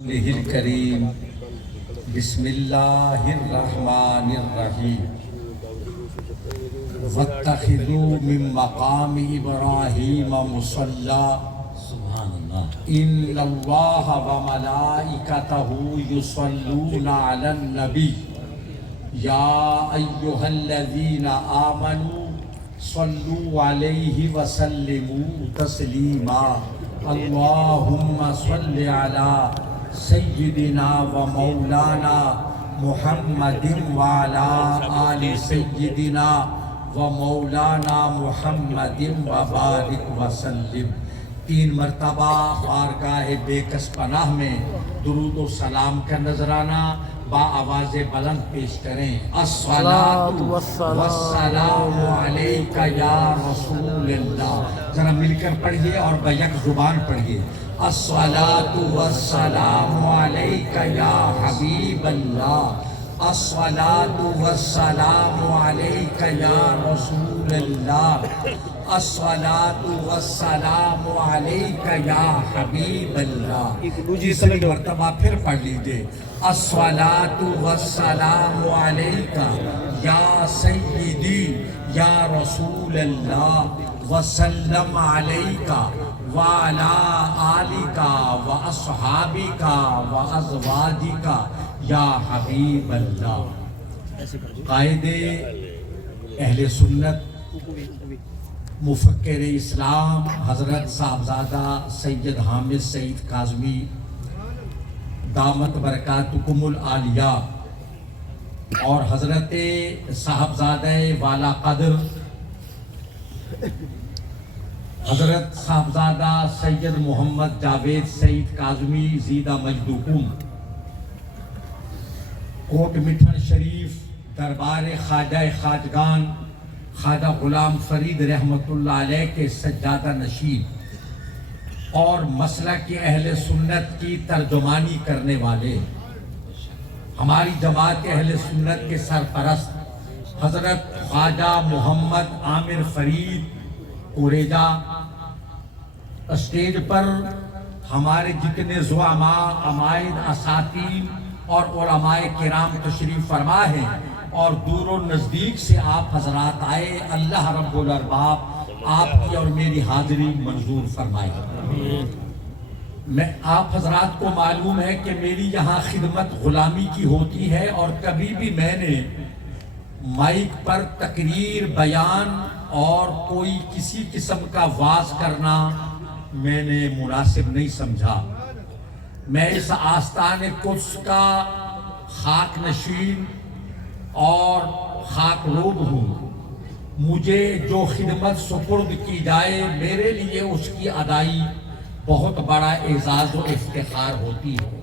الکریم بسم اللہ الرحمن الرحیم واتخذوا من مقام ابراہیم مصلی سبحان اللہ ان اللہ وملائکتہ یصلون علی النبی یا ایہا الذین آمنوا صلوا علیہ وسلموا تسلیما اللہم صل علی سیدنا و مولانا محمد وعلی آل سیدنا و مولانا محمد وبارک وسلم۔ 3 مرتبہ بارگاہ بے کس پناہ میں درود و سلام کا نذرانہ با آواز بلند پیش کریں۔ الصلاۃ والسلام علیک یا رسول اللہ۔ ذرا مل کر پڑھیے اور بیک زبان پڑھیے۔ الصلاۃ والسلام علیک یا حبیب اللہ، الصلاۃ والسلام علیک یا رسول اللہ، الصلاۃ والسلام علیک یا حبیب اللہ۔ تیسری مرتبہ پھر پڑھ لیجیے۔ الصلاۃ والسلام علیک یا سیدی یا رسول اللہ وسلم علیک وعلی آلک واصحابک وازواجک یا حبیب اللہ۔ قائد اہل سنت مفکر اسلام حضرت صاحبزادہ سید حامد سعید کاظمی دامت برکاتکم العالیہ اور حضرت صاحبزادہ والا قدر حضرت صاحبزادہ سید محمد جاوید سعید کاظمی زیدہ مجدکم کوٹ مٹھن شریف دربار خواجہ خواجگان خواجہ غلام فرید رحمۃ اللہ علیہ کے سجادہ نشین اور مسلک اہل سنت کی ترجمانی کرنے والے ہماری جماعت اہل سنت کے سرپرست حضرت خواجہ محمد عامر فرید کوریجا، اسٹیج پر ہمارے جتنے زعماء، عمائد، اساتین اور علماء کرام تشریف فرما ہیں اور دور و نزدیک سے آپ حضرات آئے، اللہ رب الارباب آپ کی اور میری حاضری منظور فرمائے۔ میں آپ حضرات کو معلوم ہے کہ میری یہاں خدمت غلامی کی ہوتی ہے اور کبھی بھی میں نے مائک پر تقریر، بیان اور کوئی کسی قسم کا واز کرنا میں نے مناسب نہیں سمجھا۔ میں اس آستان قدس کا خاک نشین اور خاک روب ہوں۔ مجھے جو خدمت سپرد کی جائے میرے لیے اس کی ادائی بہت بڑا اعزاز و افتخار ہوتی ہے۔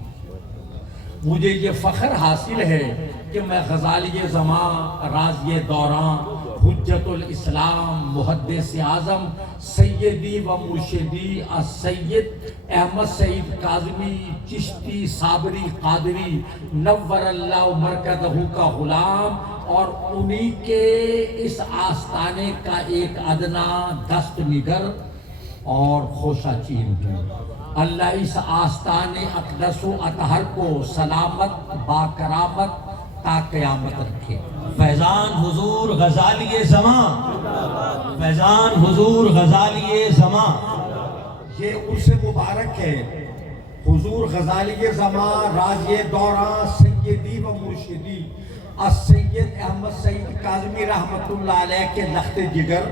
مجھے یہ فخر حاصل ہے کہ میں غزالی زمان، راضی دوراں، حجت الاسلام، محدث اعظم، سیدی و مرشدی السید احمد سعید کاظمی چشتی صابری قادری نور اللہ مرکزہ کا غلام اور انہی کے اس آستانے کا ایک ادنا دست نگر اور خوشہ چین ہوں۔ اللہ اس آستانے اقدس و اطہر کو سلامت با کرامت تا قیامت رکھے۔ فیضان حضور غزالی زمان، فیضان حضور غزالی زمان۔ یہ عرص مبارک ہے۔ حضور غزالی زمان، راضی دوراں، سیدی و مرشدی السید احمد سعید کاظمی رحمۃ اللہ علیہ کے لخت جگر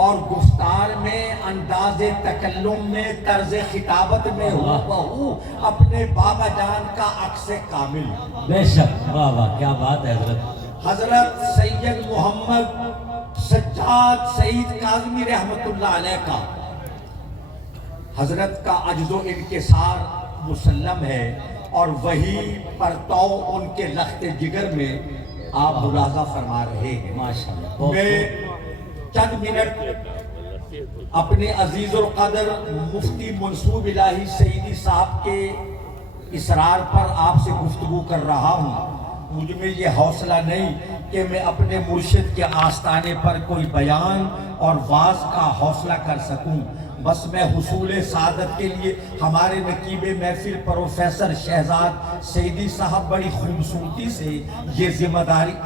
اور گفتار میں، انداز تکلم میں، طرز خطابت میں ہو اپنے بابا جان کا عکس کامل۔ بے شک، واہ واہ کیا بات ہے حضرت۔ حضرت سید محمد سجاد سعید کاظمی رحمۃ اللہ علیہ کا حضرت کا عجز و انکسار مسلم ہے اور وہی پرتو ان کے لخت جگر میں آپ ملاحظہ فرما رہے ہیں۔ ماشاءاللہ۔ میں چند منٹ اپنے عزیز القدر مفتی منصوب الہی سعیدی صاحب کے اصرار پر آپ سے گفتگو کر رہا ہوں۔ مجھ میں یہ حوصلہ نہیں کہ میں اپنے مرشد کے آستانے پر کوئی بیان اور واز کا حوصلہ کر سکوں، بس میں حصول سعادت کے لیے ہمارے نقیب محفل پروفیسر شہزاد سیدی صاحب بڑی خوبصورتی سے یہ ذمہ داری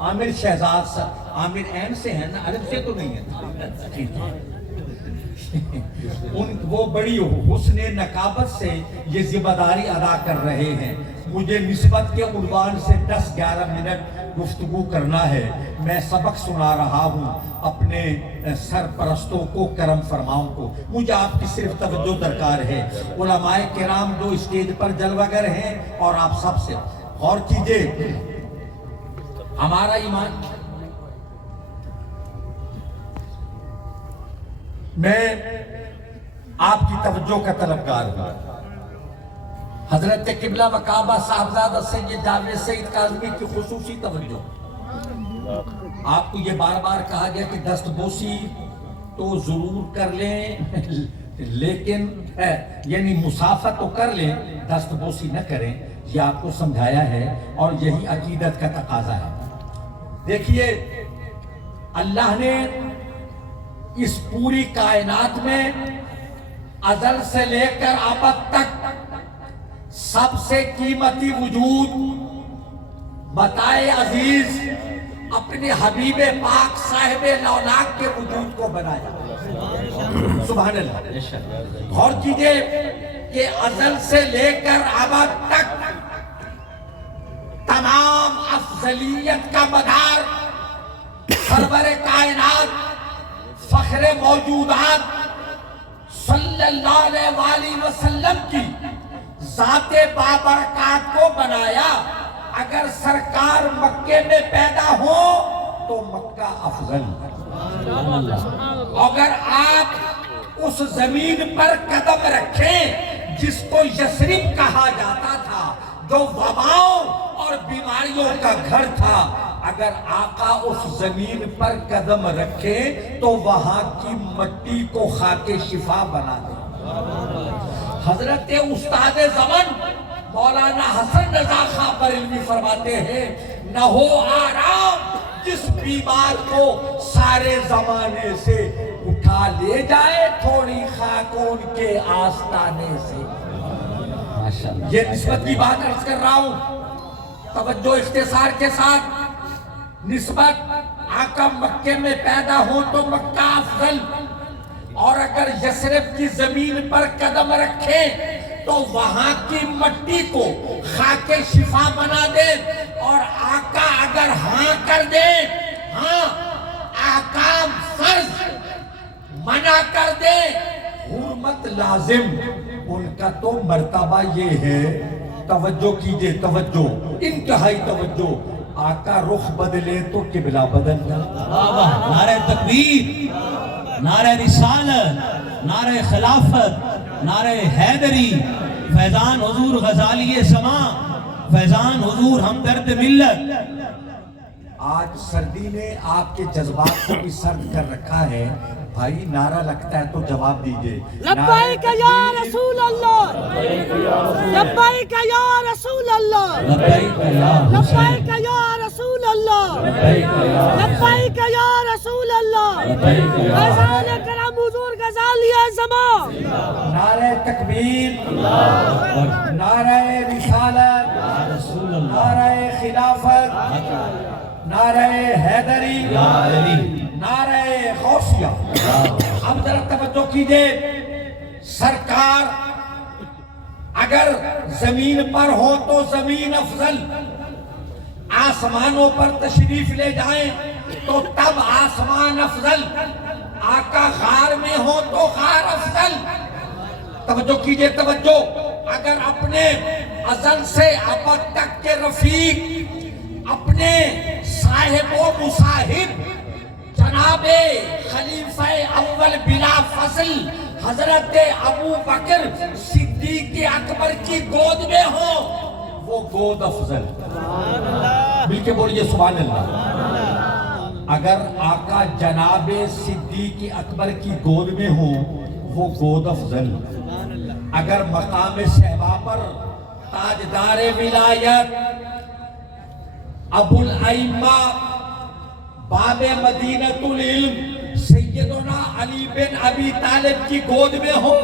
عامر شہزاد صاحب عامر عین سے ہیں نا، عرب سے تو نہیں ہے وہ بڑی حسن نقابت سے یہ ذمہ داری ادا کر رہے ہیں۔ مجھے نسبت کے عنوان سے 10-11 منٹ گفتگو کرنا ہے۔ میں سبق سنا رہا ہوں اپنے سرپرستوں کو، کرم فرماؤں کو، مجھے آپ کی صرف توجہ درکار ہے۔ علماء کرام جو اسٹیج پر جلوہ گر ہیں اور آپ سب سے غور کیجئے، ہمارا ایمان، میں آپ کی توجہ کا طلبگار ہوں۔ حضرت قبلہ و کعبہ صاحبزادہ سید جاوید سعید کاظمی کی خصوصی توجہ، آپ کو یہ بار بار کہا گیا کہ دست بوسی تو ضرور کر لیں لیکن یعنی مسافہ تو کر لیں، دست بوسی نہ کریں، یہ آپ کو سمجھایا ہے اور یہی عقیدت کا تقاضا ہے۔ دیکھیے، اللہ نے اس پوری کائنات میں ازل سے لے کر ابد تک سب سے قیمتی وجود بتائے عزیز اپنے حبیب پاک صاحب لولاک کے وجود کو بنایا۔ سبحان اللہ، غور کیجئے کہ ازل سے لے کر ابد تک تمام افضلیت کا مدار سرور کائنات فخر موجودات صلی اللہ علیہ وآلہ وسلم کی ذات بابرکات کو بنایا۔ اگر سرکار مکے میں پیدا ہو تو مکہ افضل، اگر آپ اس زمین پر قدم رکھیں جس کو یثرب کہا جاتا تھا، جو وباؤں اور بیماریوں کا گھر تھا، اگر آقا اس زمین پر قدم رکھے تو وہاں کی مٹی کو خاک شفا بنا دے۔ حضرت استاد زمن مولانا حسن رضا خاں بریلوی فرماتے ہیں، نہ ہو آرام جس بیمار کو سارے زمانے سے اٹھا لے جائے تھوڑی خاک ان کے آستانے سے۔ یہ نسبت کی بات عرض کر رہا ہوں، توجہ اختصار کے ساتھ۔ نسبت، آقا مکے میں پیدا ہو تو مکہ افضل، اور اگر یثرب کی زمین پر قدم رکھیں تو وہاں کی مٹی کو خاک شفا بنا دے، اور آقا اگر ہاں کر دے، ہاں احکام فرض منع کر دے، حرمت لازم، ان کا تو مرتبہ یہ ہے۔ توجہ کیجئے، توجہ، انتہائی توجہ۔ آقا رخ بدلے تو قبلہ بدل جائے۔ نعرہ تکبیر، نعرہ رسالت، نعرہ خلافت، نعرہ حیدری، فیضان حضور غزالی زماں، فیضان حضور ہمدرد ملت۔ آج سردی نے آپ کے جذبات کو بھی سرد کر رکھا ہے، بھائی نعرہ لگتا ہے تو جواب دیجئے۔ لبیک یا رسول اللہ، لبیک یا رسول اللہ، لبیک یا حسین، لبیک یا رسول اللہ، لبیک یا لبیک یا رسول اللہ، لبیک یا فیضان کرم حضور غزالی زماں۔ نعرہ تکبیر، نعرہ رسالت، رسول اللہ، نعرہ خلافت، نعرہ حیدری، یا علی، نعرہ غوثیہ۔ اب ذرا توجہ کیجئے، سرکار اگر زمین پر ہو تو زمین افضل، آسمانوں پر تشریف لے جائیں تو تب آسمان افضل، آقا غار میں ہو تو غار افضل۔ توجہ کیجئے، توجہ، اگر اپنے ازل سے ابد تک کے رفیق، اپنے صاحب و مصاحب جناب خلیفہ اول بلا فصل حضرت ابو بکر صدیق اکبر کی گود میں ہو، وہ گود افضل۔ مل کے بولیے سبحان اللہ۔ اگر آقا جناب صدیق اکبر کی گود میں ہو، وہ گود افضل۔ اگر مقام صحبہ پر تاجدار ولایت ابو الائمہ باب مدینۃ العلم سیدنا علی بن ابی طالب کی گود میں ہو،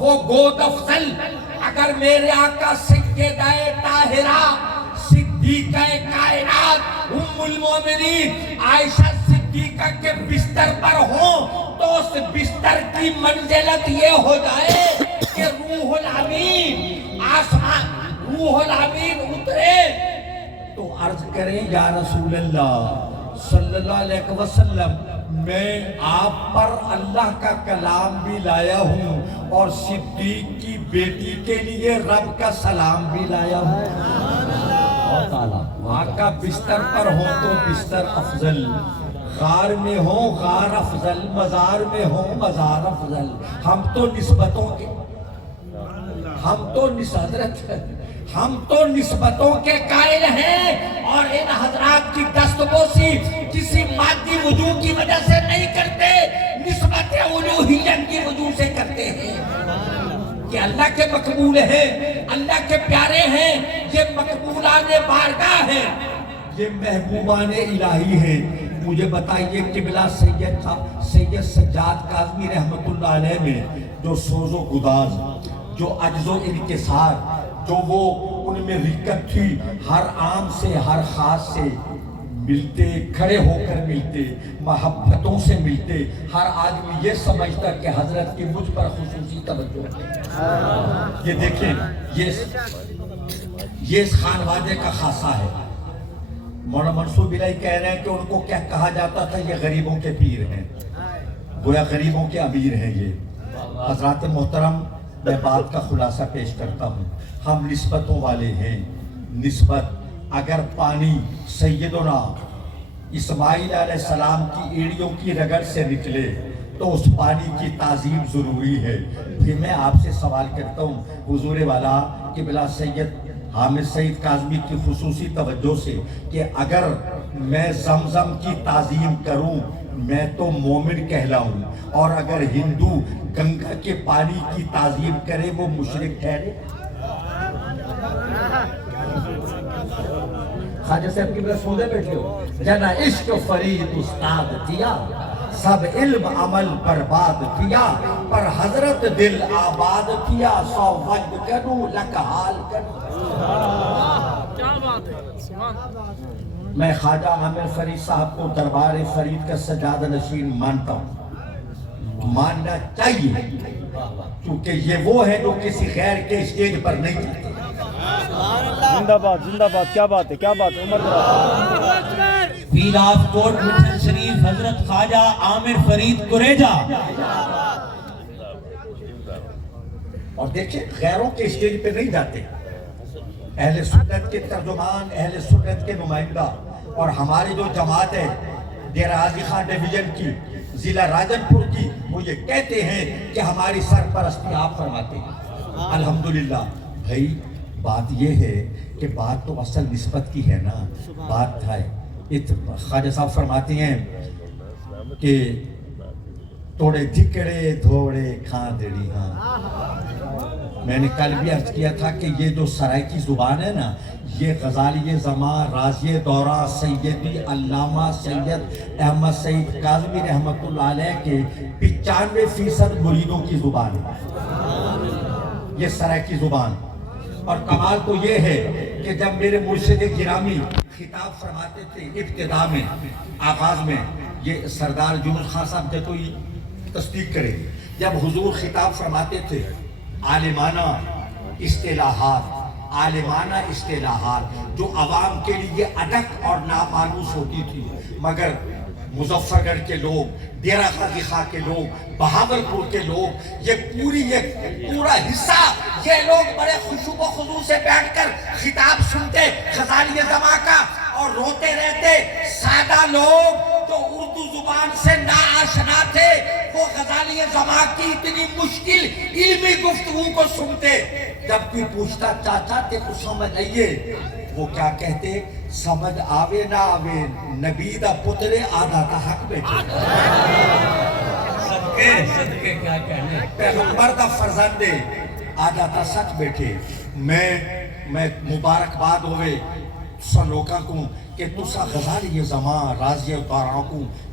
وہ گود افضل اگر میرے آقا سیدہ طاہرہ صدیقہ کائنات ام المومنین عائشہ صدیقہ کے بستر پر ہو تو اس بستر کی منزلت یہ ہو جائے کہ روح الامین آسمان روح الامین اترے تو عرض کریں یا رسول اللہ صلی اللہ علیہ وسلم میں آپ پر اللہ کا کلام بھی لایا ہوں اور صدیق کی بیٹی کے لیے رب کا سلام بھی لایا ہوں۔ آقا بستر پر ہو تو بستر افضل، غار میں ہو غار افضل، مزار میں ہو مزار افضل۔ ہم تو نسبتوں کے ہم تو نسبتوں کے قائل ہیں اور ان حضرات کی دستبوسی کسی مادی وجود کی وجہ سے نہیں کرتے، نسبت الوہیت کی وجود سے کرتے ہیں کہ اللہ کے مقبول ہیں، اللہ کے پیارے ہیں، یہ مقبولان بارگاہ ہیں، یہ محبوبان الہی ہیں۔ مجھے بتائیے قبلہ سید سجاد کاظمی رحمت اللہ علیہ میں جو سوز و گداز، جو عجز و انکسار، جو وہ ان میں رقت تھی، ہر عام سے ہر خاص سے ملتے، کھڑے ہو کر ملتے، محبتوں سے ملتے، ہر آدمی یہ سمجھتا کہ حضرت کی مجھ پر خصوصی توجہ ہے۔ یہ دیکھیں یہ اس خانوادے کا خاصہ ہے۔ مولانا منصور بلائی کہہ رہے ہیں کہ ان کو کیا کہا جاتا تھا، یہ غریبوں کے پیر ہیں، گویا غریبوں کے امیر ہیں۔ یہ حضرات محترم، میں بات کا خلاصہ پیش کرتا ہوں۔ ہم نسبتوں والے ہیں۔ نسبت اگر پانی سیدنا اسماعیل علیہ السلام کی ایڑیوں کی رگڑ سے نکلے تو اس پانی کی تعظیم ضروری ہے۔ پھر میں آپ سے سوال کرتا ہوں حضور والا قبلہ سید حامد سعید کاظمی کی خصوصی توجہ سے کہ اگر میں زمزم کی تعظیم کروں میں تو مومن کہلاؤں، اور اگر ہندو گنگا کے پانی کی تعظیم کرے وہ مشرک ٹھہرے؟ خواجہ صاحب کی بس سودے بیٹھے ہو، جنا عشق فرید استاد دیا، سب علم عمل برباد کیا، پر حضرت دل آباد کیا، سو وجد کروں لک حال کروں۔ میں خواجہ عامر فرید صاحب کو دربار فرید کا سجادہ نشین مانتا ہوں، ماننا چاہیے، کیونکہ یہ وہ ہے جو کسی غیر کے اسٹیج پر نہیں جاتے۔ زندہ باد زندہ باد، کیا بات ہے کیا بات ہے۔ عمر پیراف کوٹ مٹھن شریف حضرت خواجہ عامر فرید قریجہ۔ اور دیکھیں غیروں کے اسٹیج پہ نہیں جاتے، اہل سنت کے ترجمان، اہل سنت کے نمائندہ، اور ہماری جو جماعت ہے ڈیرہ غازی خان ڈویژن کی، ضلع راجن پور کی، وہ یہ کہتے ہیں کہ ہماری سرپرستی آپ فرماتے ہیں۔ الحمدللہ بھائی، بات یہ ہے کہ بات تو اصل نسبت کی ہے نا، بات ہے خواجہ صاحب فرماتے ہیں کہ توڑے دھکڑے دھوڑے کھاندڑی۔ ہاں، میں نے کل بھی عرض کیا تھا کہ یہ جو سرائکی زبان ہے نا، یہ غزالی زمان رازی دورہ سیدی علامہ سید احمد سعید کاظمی رحمت اللہ علیہ کے 95% مریدوں کی زبان ہے، یہ سرائکی زبان۔ اور کمال تو یہ ہے کہ جب میرے مرشد گرامی خطاب فرماتے تھے ابتدا میں، آغاز میں، یہ سردار جنود خان صاحب جب کوئی تصدیق کرے، جب حضور خطاب فرماتے تھے عالمانہ اصطلاحات جو عوام کے لیے اڈک اور نامانوس ہوتی تھی، مگر مظفر گڑھ کے لوگ، ڈیرہ غازی خان کے لوگ، بہاولپور کے لوگ، یہ پورا حصہ، یہ لوگ بڑے خشوع و خضوع سے بیٹھ کر خطاب سنتے غزالی زماں کا اور روتے رہتے۔ سادہ لوگ جو اردو زبان سے ناآشنا تھے وہ غزالی زماں کی اتنی مشکل علمی گفتگو کو سنتے، جب کوئی پوچھتا چاچا تے کو سمجھ آئیے، وہ کیا کہتے؟ سمجھ آوے نہ آوے نبی دا پترے آدھا دا حق بیٹھے، صدقے کیا کہنے، پیغمبر دا فرزندے آدھا دا سچ بیٹھے۔ میں مبارکباد ہوئے سن لوکاں کو کہ تسا غزالی زمان رازی دوران کو